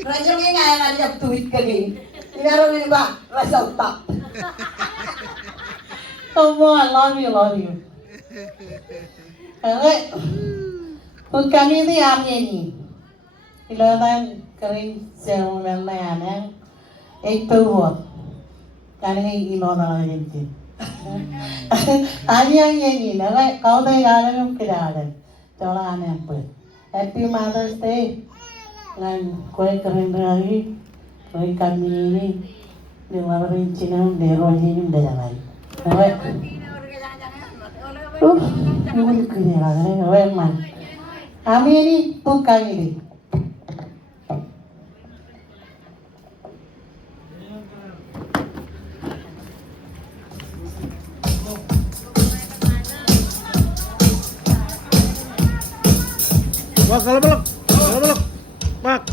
Radyo nga nga niya tweet ka din. Inaro nyo ba? Rasaw top. Come on, love you. Okay. Kung kami di Armeni, ilalang kering serulan na yan, itu buat. Kani ino na lang yun. Ani ang yan, kau tayo yalan yung kilalan. Chola ane ang pwede. Happy Mother's Day. Ngan kue keren lagi, kue kami ini, di mana rincinam, di rojinim dah jalan. Kue, ini kiri lagi, kue man. Kami ini bukan ini. Wah, kalau belok. Mak.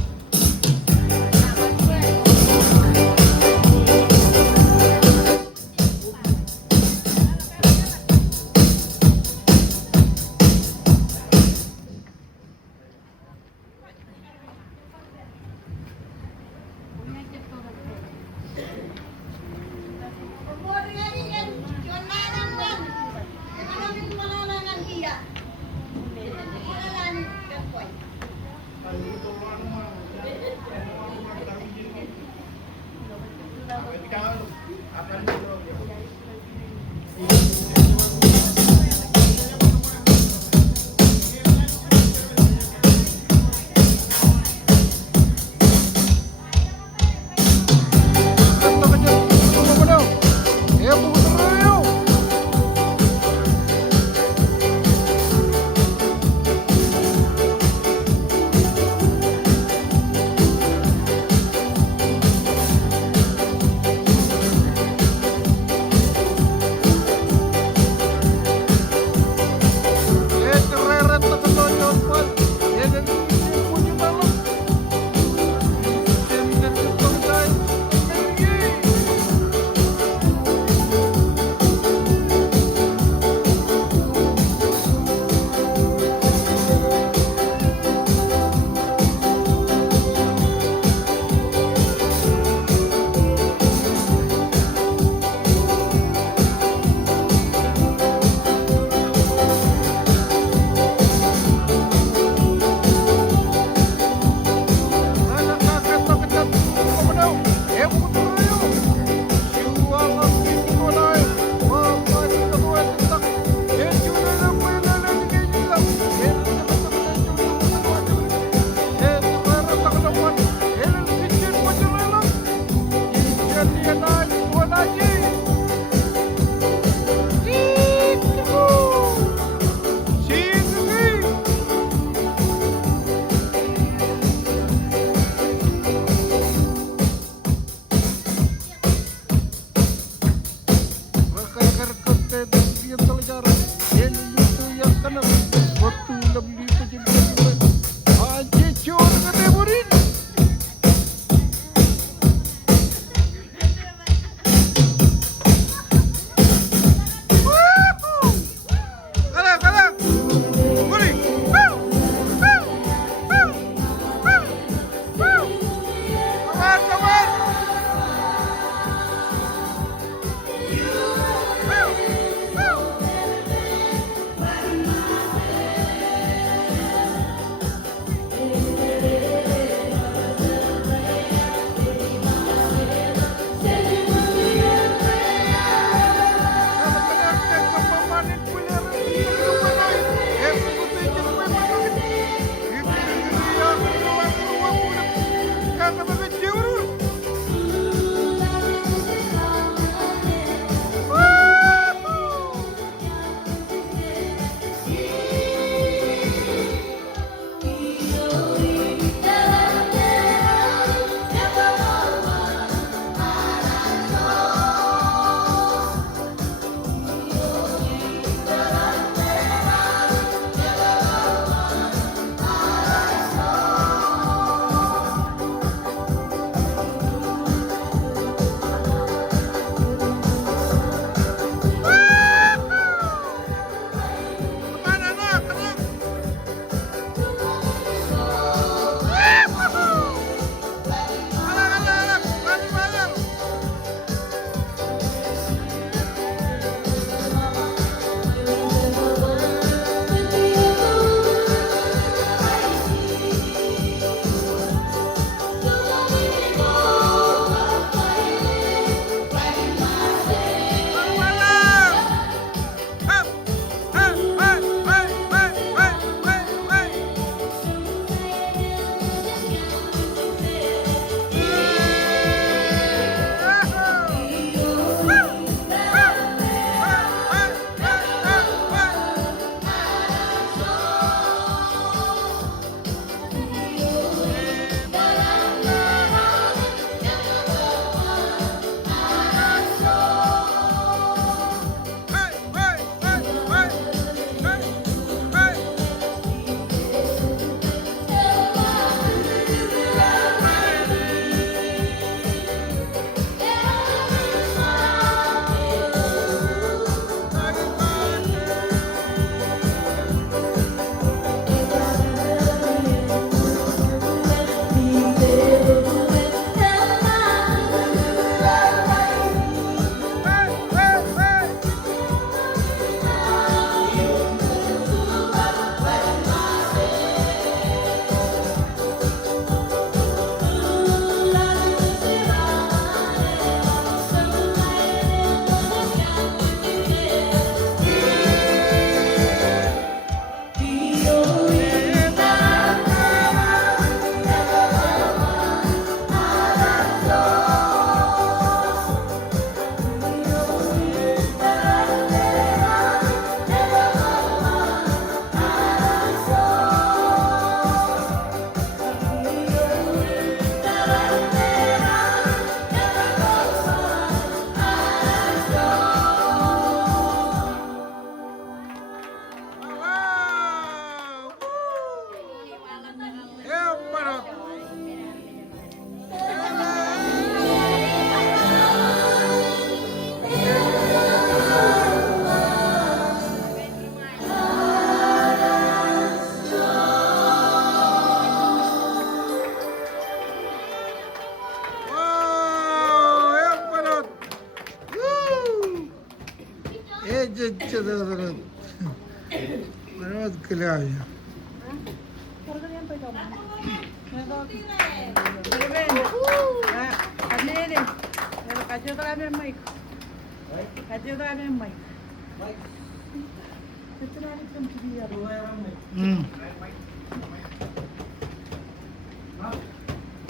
Hmm.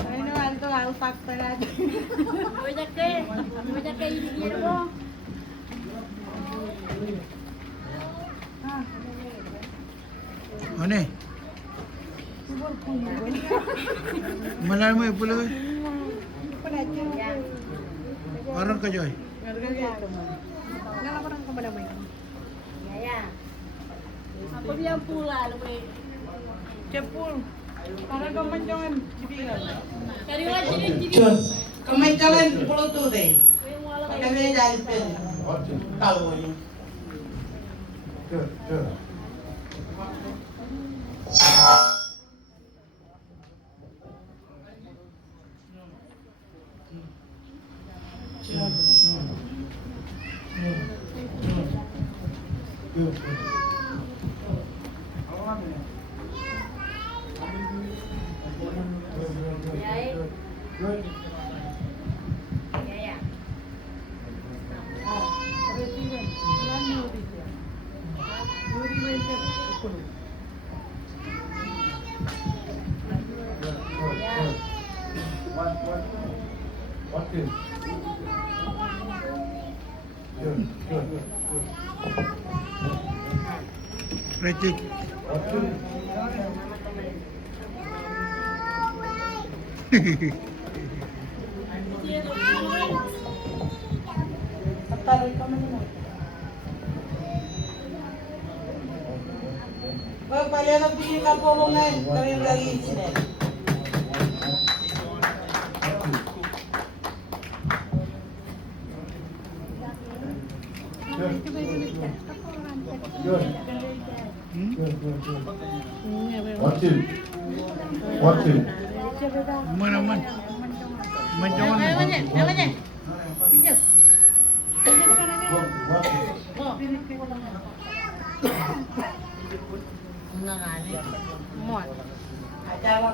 Ano, alto alpak pala. Banyak kayak ini mo. Ano eh? Malal mo yung pula eh. Parang ka, Joy. Ya. Apa dia pula lu? Cepul. Para kemenjangan cibiran. Kari wajib jadi. Jun. Kemenjangan puluh tuh deh. Kami jadi pen. Tahu ini. Ya. Recik. Taruh kamu ni. Palihan ang pili ka po mong ngayon. Kami lagi sila. Mana man? Manjangan na. Ajawa.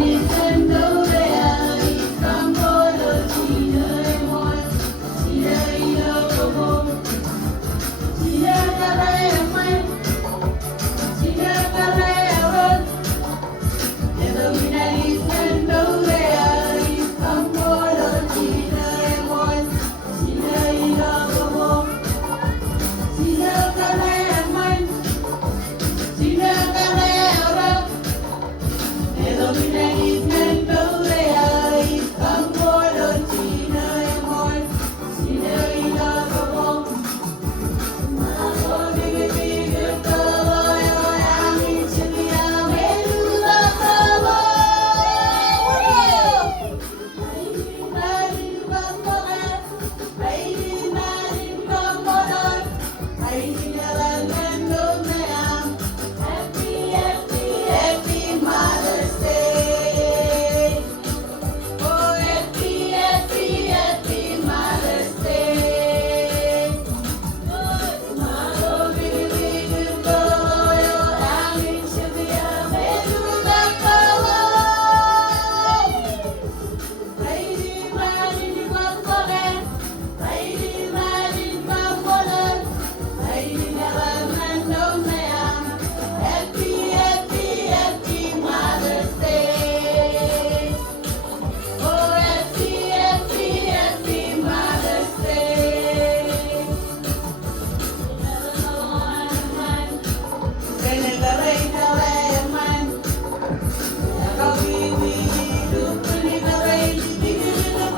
Nintendo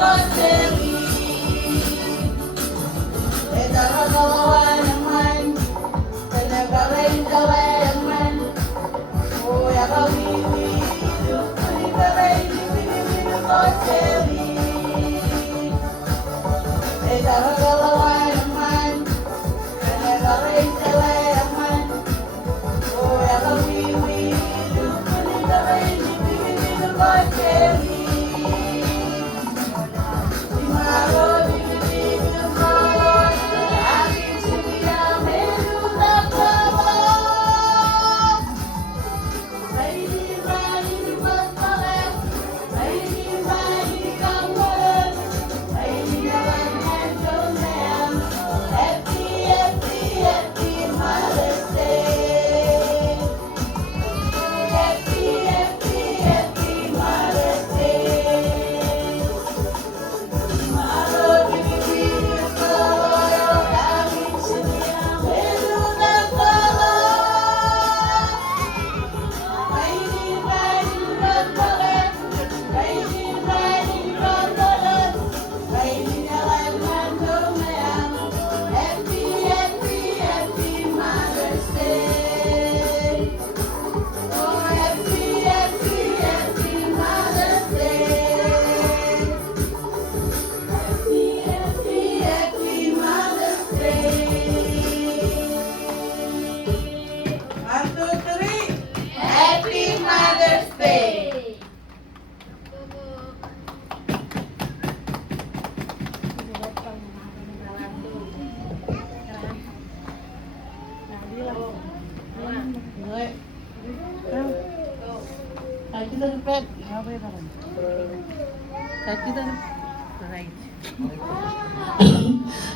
konseri. Darah kawan naman, kanagaray kawayaman. Oh ya kawiwi, kanagaray kanagaray konseri. Darah kawan naman, kanagaray kawayaman. Oh ya kawiwi, kanagaray kanagaray konseri.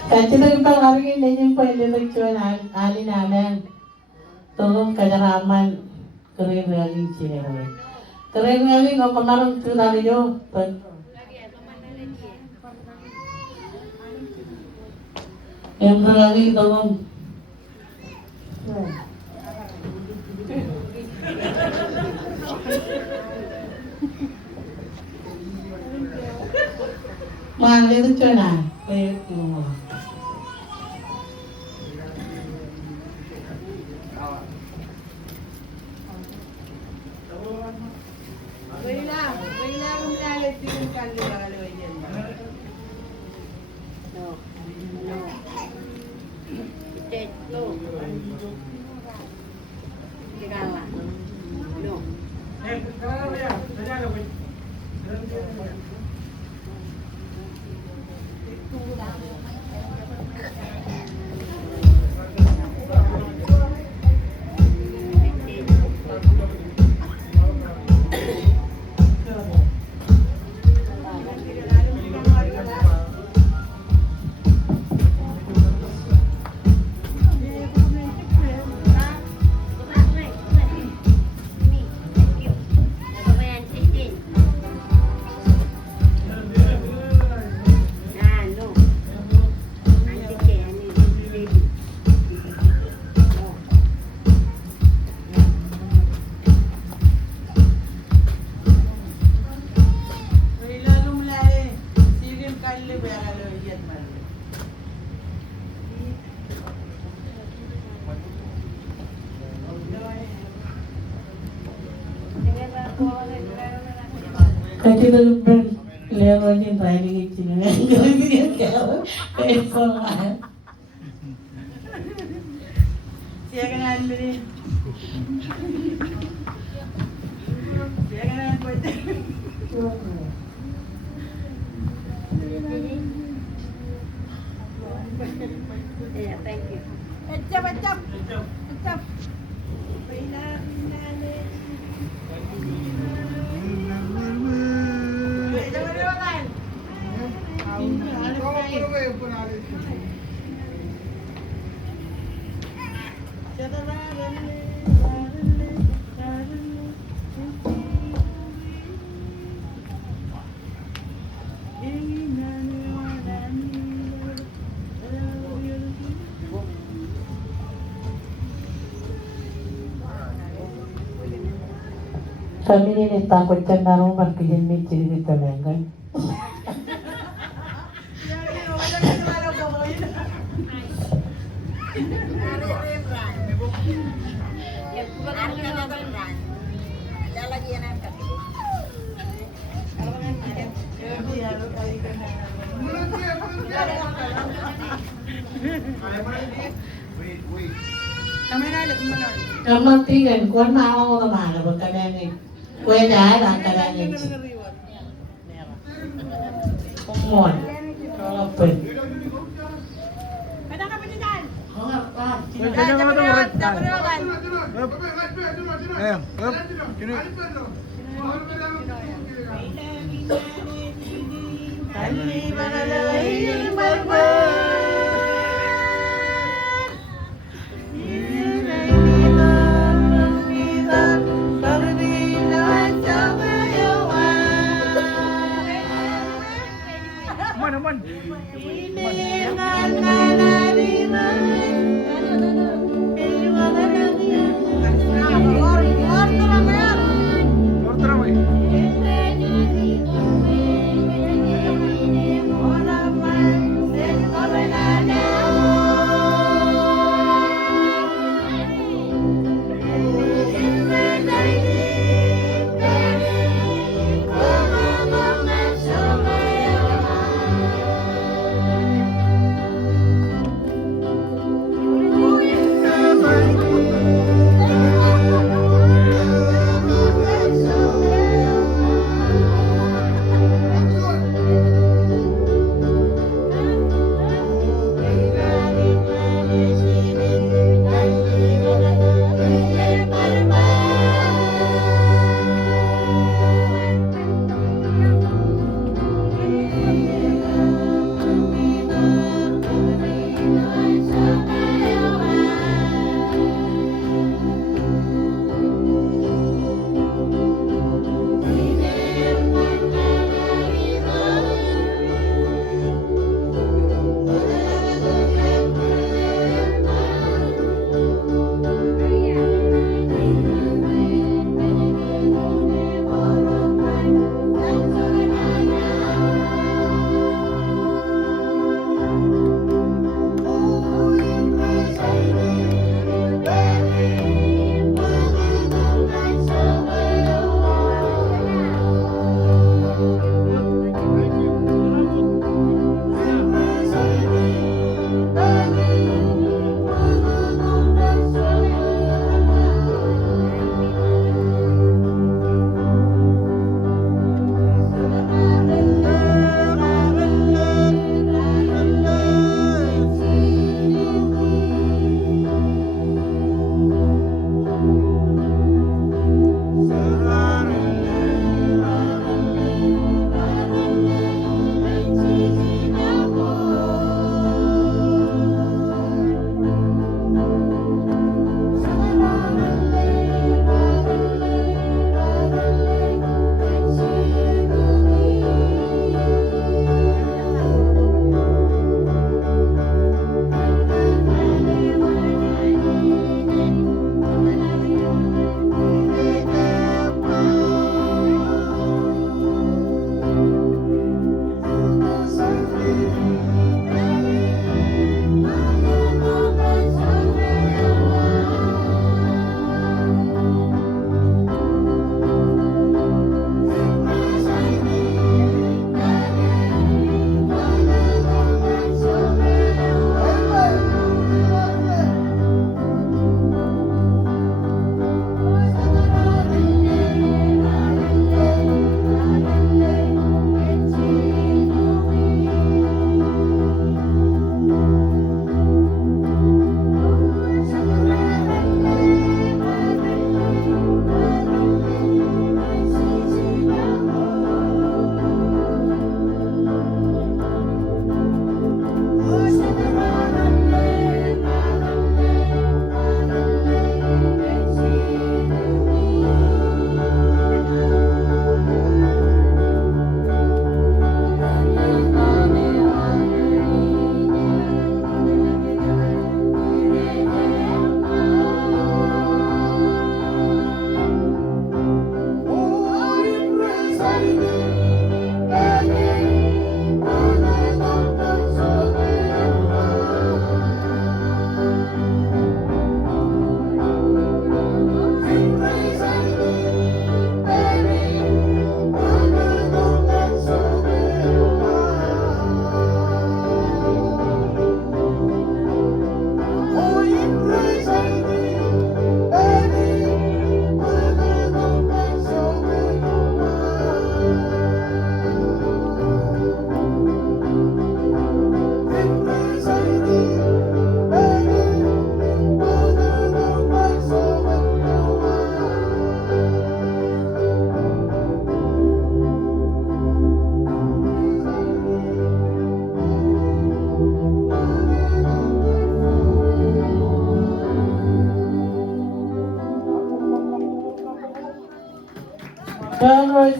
Kacita kita hari ini yang pwede nagsuan alin namin. Tulong kajaraman kering realing sini. Kering realing apa marang tu dari jo. Yang realing tolong. Mahal itu cuna. Kacita lewat yang training itu nih, kalau dia kalau personal. Siapa kenal ni? Siapa kenal buat? Yeah, thank you. Acap. Kami ini takut cenderung berkejen micin kita kan. Kementingan, kuan mau kemana berkadang ini? Kue jalan kadang ini. Mohon, kalau pun. Oh, apa? Kaya mo ito, right? Ayan, up. Sino? Kali manalay marmar. Naman. Order mo eh.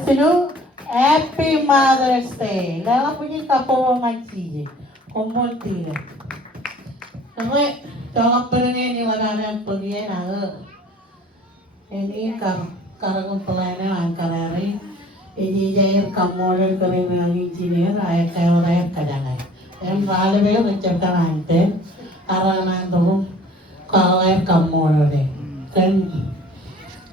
Sinu, Happy Mother's Day. Lala punya kapawa manciji. Kumpulti. Tapi colok berenang ni wala na pagyan na. Ini karang pelana angkarari. Ini jair kamodel kering lagi engineer ayat kayo ayat kadangan. Yang rale be mencipta ante. Arana tu kalau ayat kamodel deh. Kan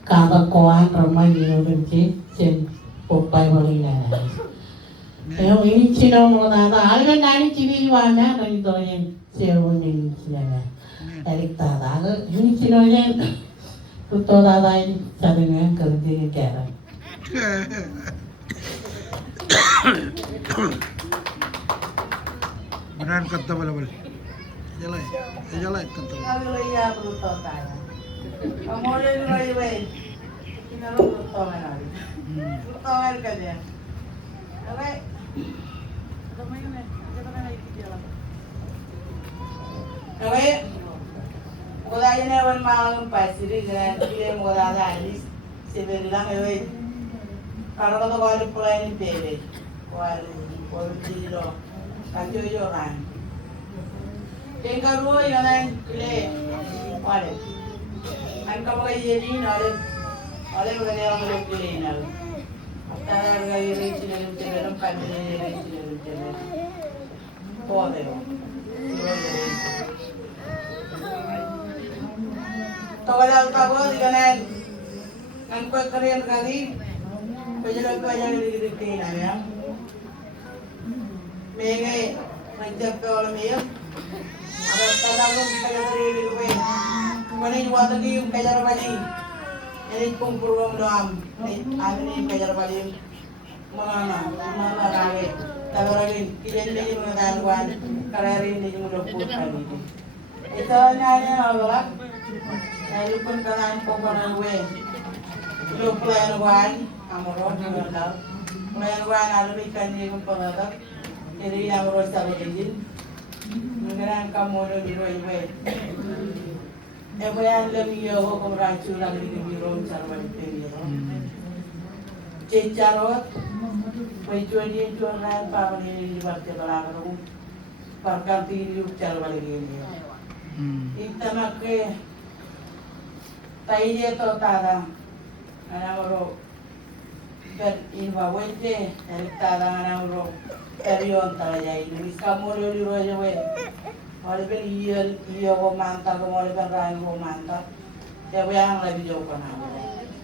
kata koan ramai ni benci jen popai balina. Yang ini Cina mau nada, ada nani Cina mana nani tu yang sewa ni Cina. Erik tada, ini Cina yang tu tada ini cadangnya kerja kera. Beneran kata bal. Jalan kata. Kalau ya perlu tada. Kamu ada di mana weh? Kita perlu tada lagi. Perlu tada kerja. Alright. Oke, mulai ini awan malam pasti dengan dia mulai ada sebelah ini. Kalau kita balik mulai ini bebe, balik tiro, kacau joran. Yang kedua yang lain kile, balik. Angka bagai jadi nolak, nolak bagai orang lebih kile nolak. Kita bagai rencana rencana pandai rencana rencana. Boleh. Tawala tago di kanan. Ang pagkariyan kali, pajalan di na ya. Mengay nagjab ka wala miyo. Aga tadagong kayari ko. Kumanin wata di yung kayar bali. Ini kung purwang doam. Amin yung kayar bali. Mga rage. Tawaragin kilen ni mga dalwan. Kararin ni mga lupot kali. Ito na niya wala. Lalu pun kanan komponen we, lu pelayan wan, amoro di bandar, pelayan wan lalu ikan di komponen, jadi amoro sahaja izin, mengenai kamu di roi we, yang lebih yo komracu lagi di biro sarwa di biro, cecarot, pejuan dia jual lain pawai di baca balagu, pakar tiri ucar balik ini, itu makai tayo to tada anamoro per invavuente tada anamoro perion tada jai nulis kamu lori roja we mole ben iyo go manta go mole ben ran go manta ya we ang labi jo kana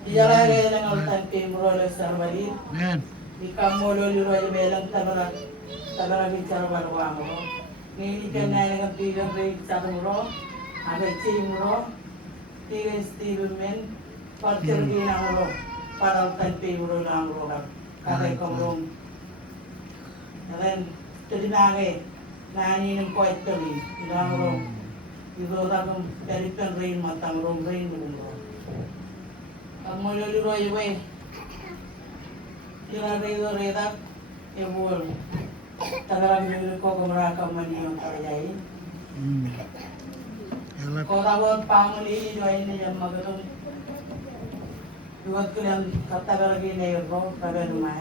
iya lagi dengan tan pemro le sarwali di kamu lori roja belang tabara bicara baru amoro ni kan dengan tiga re sarwro ada cimro tiga Steven parcergi namuro para tanpe uro namuro kare komrong dan jadi nani nem poet kali namuro itu orang dari penrain matang rom rain namuro kamu lagi roy we jangan redo redak ebol tagaran dulu ko kumara kamani yung karayai Kau tahu pamuli ini ini yang magetung dua kalian kata lagi nih bro kata rumah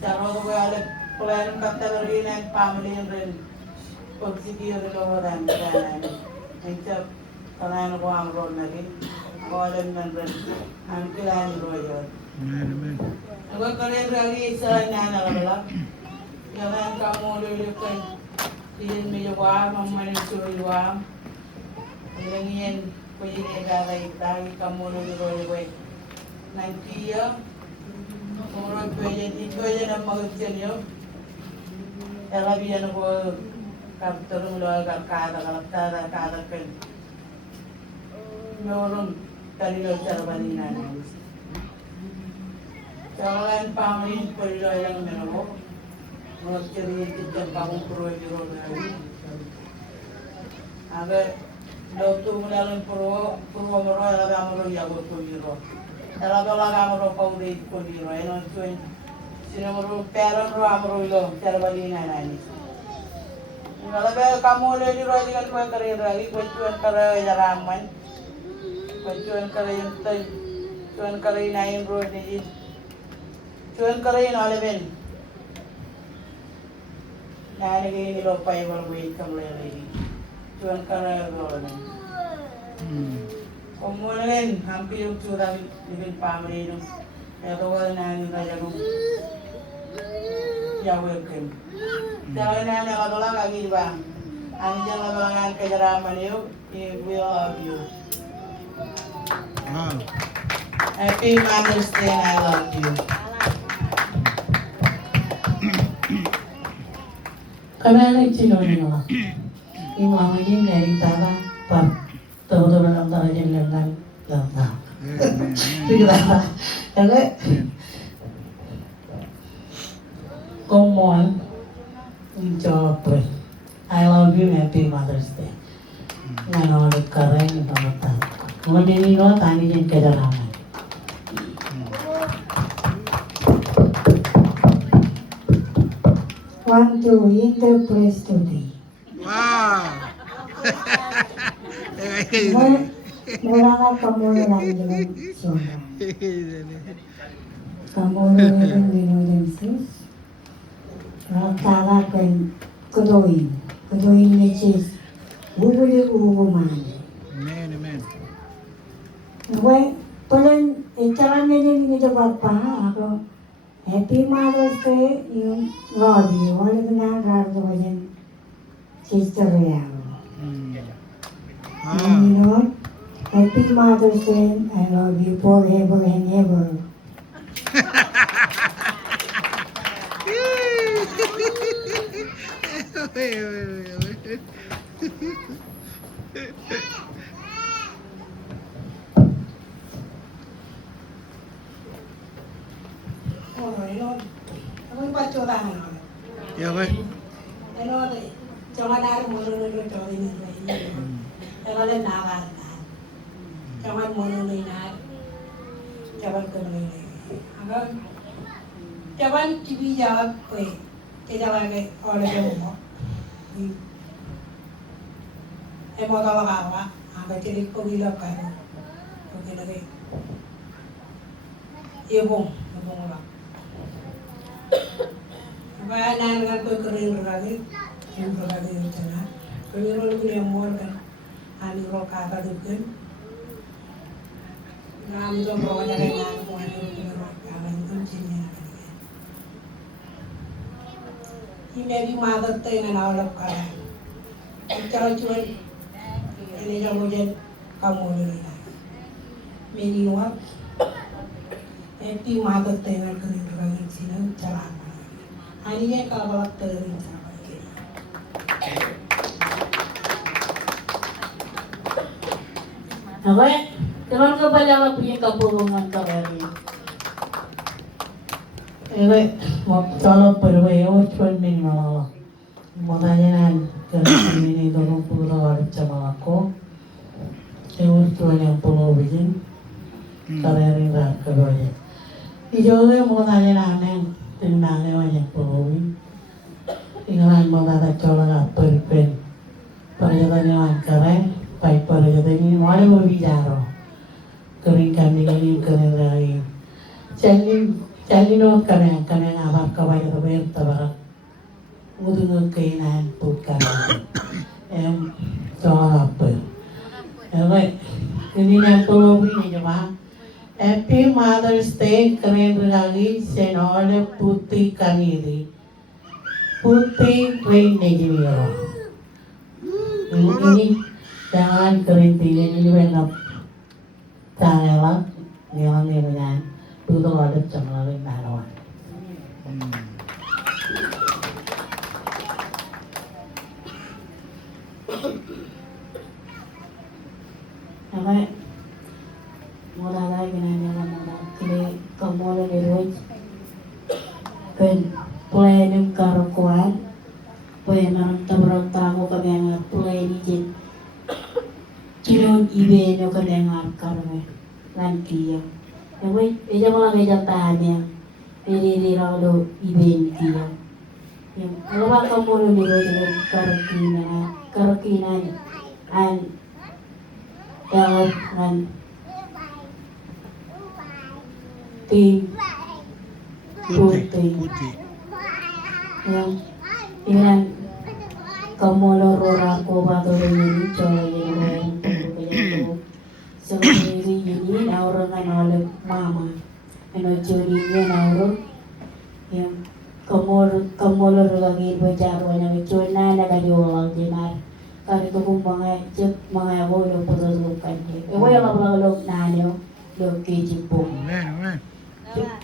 cara tu ada plan kata lagi nih pamuli yang ren posisi yang loran dan itu kalian gua ambil lagi gua ada ren angkilan royo gua kalian lagi sana nala jangan kamu dulu kan ingin menjawab memani suruh Ilangin ko yun dahil kamu luluroy ko nanti ya umuroy ko yan ito yan ang magutsin nyo labi yan ko kapturong lo kada kan meron talilo sarbalina jangan pamilin ko lang meron ko magkiri ito pang puroy lagi aga Dokter mulalan puro moro ala gamoro ya go to biro. Ala bala gamoro ko de ko biro eno tuin sinamoro peron ro amoro lo terbalina nani. Ala be kamu le di ro digan ko kare ragi ko tuan kare jaraman. Ko tuan kare yang tai tuan kare nain ro ni Cuman karayin oleven. Nalagay ni Lopay walway kamlelay. Cuman karayin oleven. Kumulan hampir yung curang living family no. Kaya tuwa na nyo na yung welcome. Kaya na nakatulang agi ba? Ang dyan na mga kagaraman niyo, we love you. Ah. Happy Mother's Day and I love you. Kami ang nagsinunod nga. Yung mama niya narita pag tawa-tawa lang tayo niya lang. Sige ba? Kaya, kumon, yung jobre. I love you, Happy Mother's Day. Nga ulit ka rin, yung pamatan. Mga dinino, tani din kadalaman. Want to interpret today. Wow. Mula ka kamulo lang yung sura. Kamulo yung binolensis. Tara kan kudoin. Kudoin which is bubuli uguman. Amen. Well, palang ikaran na din yung jawab pa ako. Happy Mother's Day, yung love you. Wala ko na karto ko dyan. Sister Real. You know, Happy Mother's Day, I love you forever and ever. Oh, yun. Ano ba tsura mo? Ya okay. Ano ba? Tsura na rin mo nunod tsura ni Israel. Pero lang nakakatahan. Tsura mo nunod na. Tsura ko nunod na. Hanggang tsura TV jawab ko eh. Kaya lagi orang mo. Mo kawa-kawa. Hanggang tinig ko bilog ka. Okay lagi. Ibong lang. Kaya nangan ko kering lagi, yung lagi yung sana. Kung yung ko yung more kan, ani ko kakadugin. Nami ko ko na rin ako kung ano yung kakadugin ko siya. Hindi mother tayo na naulap ka lang. Ikaw-ikaw, ini kamu dyan, kamu rin na. Miniwag. Happy mother tayo na kering lagi sinang charang. Hanya kalau terin sampai kini. Apa? Karon ka pala ka punya kapulungan ka rin. Mo tolo pero yo chon min malala. Mo tanyanan kasi ini dorong pulo ada sama aku. Yo chon yang pulo bijin. Karen ra ka roye. Ijo mo tanyanan tinangan yang pelawin, tinggalan mata coba nggak perpen, perjalanan keren, baik perjalanan ini mana mau bicara, kering kami ini kering lagi, cali no keren apa kawai terbayar tabarak, mudun kainan putkan, coba apa, ini yang pelawin ini coba. Happy Mother's Day keren lagi senole putih kaniri putih rain negeri ini jangan keren ini benar janganlah jangan dengan itu ada jangan naruhan apa mula lagi nanya mula kini kamu ada di luar kan planning karukuan planning tabrang tamu kami yang planning jen kiron ibe no kami yang karme nanti ya tapi eja malah eja tanya pili rado ibe dia yang kalau kamu ada di luar karukinan an jalan tim Putih. Putih. Yang dengan kamoloro rako batore ini coba yang begitu sendiri ini naurangan oleh mama jodinya naurun yang kamoloro lagi berjalan yang cuna naga diolah jenar kali itu pun mga ako lo patutukan dia ewa yang lo nanyo lo kejipong Amen. Amen.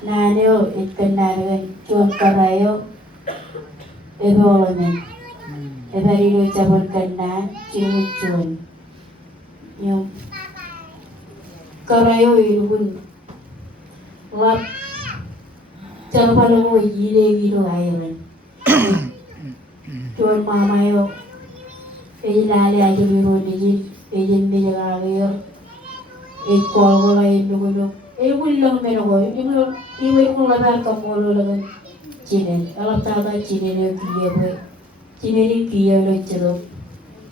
nanyo ikan narin cuan karayo evolumen dari lo cabut kanan cimucun yung karayo ilun lap cara paling mo gile gilo ayran cuan mamayo ilali aja biro dijin di jaga ayo ikol ko lain dugo bulong meno ko ibu ko labar kamulo lagan cinen alam tata cinen yo kiye boy cinen kiye lo chelo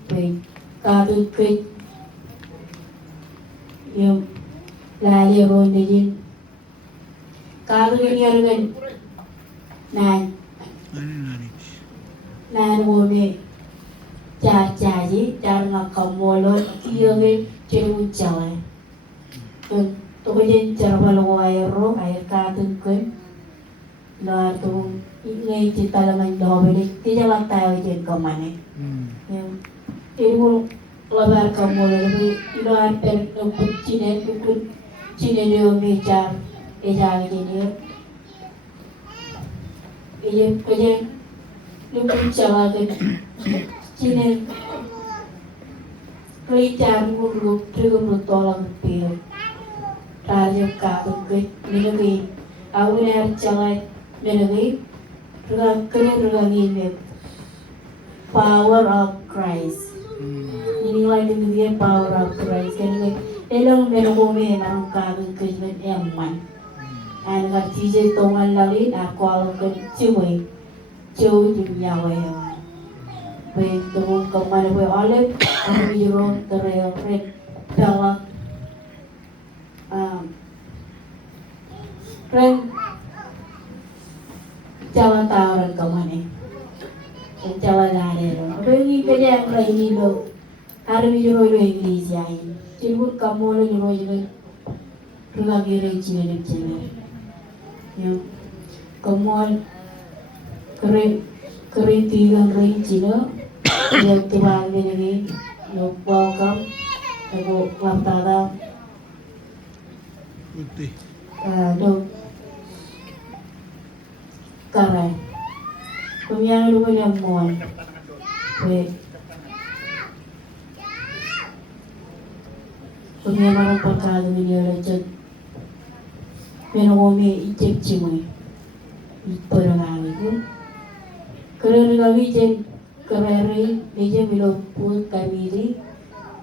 boy kadu ke yung lali ron dijin kadu ni argan nan nan mo me cacaji cara kamulo kiye ke chelo chawa Tukunin cara balong air katun kun luar tu ingay cita laman dobe di jalan tayo jen kamane yang ibu lebar kamu lalu luar per nukut cine dia mejar eja gini eja nukut jalan cine kelicar mulu terus tolong pil Raja katun ke minumi awalnya jalan minumi ruang power of Christ ini lagi dia power of Christ kan elong minumi nang katun ke min eman an ngerti je tongan lali aku alam ke cuy dunia waya baik tu kemana boleh oleh kami juron terayat pelak Ren jalan tawaran kemana? Jalan ada lo. Apa yang kita yang lain lo? Hari ini lo Inggris ya ini. Jadi kamu lo juga lagi receh. Yang kamu keren tiga receh lo. Yang tuan ini lo welcome. Aku lantara. Putih. Lo karai kumyang lu yang mon we kumyang marang pagkado niya rachat menogome ijek chimoy iporangami ko kareragawi jen kareri meje milo put kamiri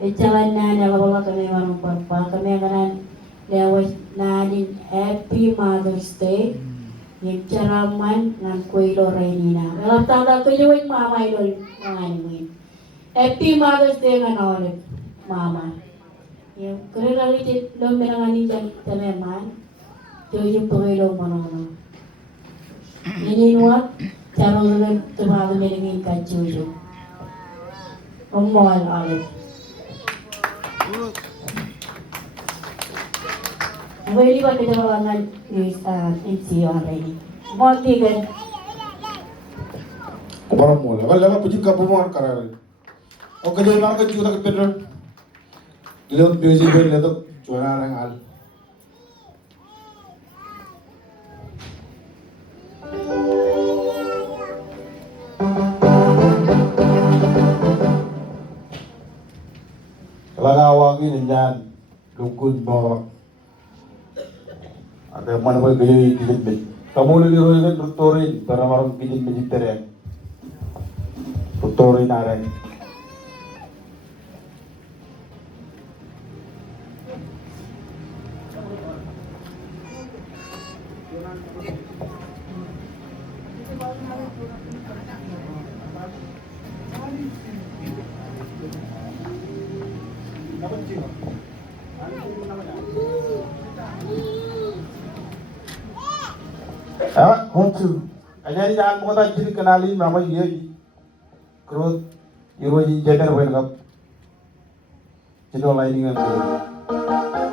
echalan na nalawala kami marang pagpa kami kanan lewat nadin Happy Mother's Day yang ceraman ngan kue Lorenina. Dalam tanda kejauhan mama itu menganuin. Happy Mother's Day ngan oleh mama. Yang keren lagi dom menangani teman. Jauh pakai dom mana. Ini nuat cara orang teman menangin kacu. Omongan oleh. Boleh buat kejawalan isi orang ini. Mati kan? Barang mula. Kalau puji kapuman karar. Oke jadi nak kerja kita kerja. Lihat music band lihat juara orang al. Kalau awak ini jangan lukun bawa. Ada mana boleh gaya gigit. Kamu lagi royal tutorin, para marang gigit tereng. Tutorin areng. Honsu. Kanya ni jangan mau tanya kenalin nama dia. Kerut, iroji jagar bukan kap. Cino lain dengan dia.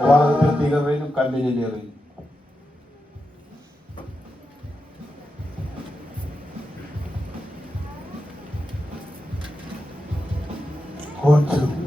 Orang itu tiga orang itu kandenya dia. Honsu.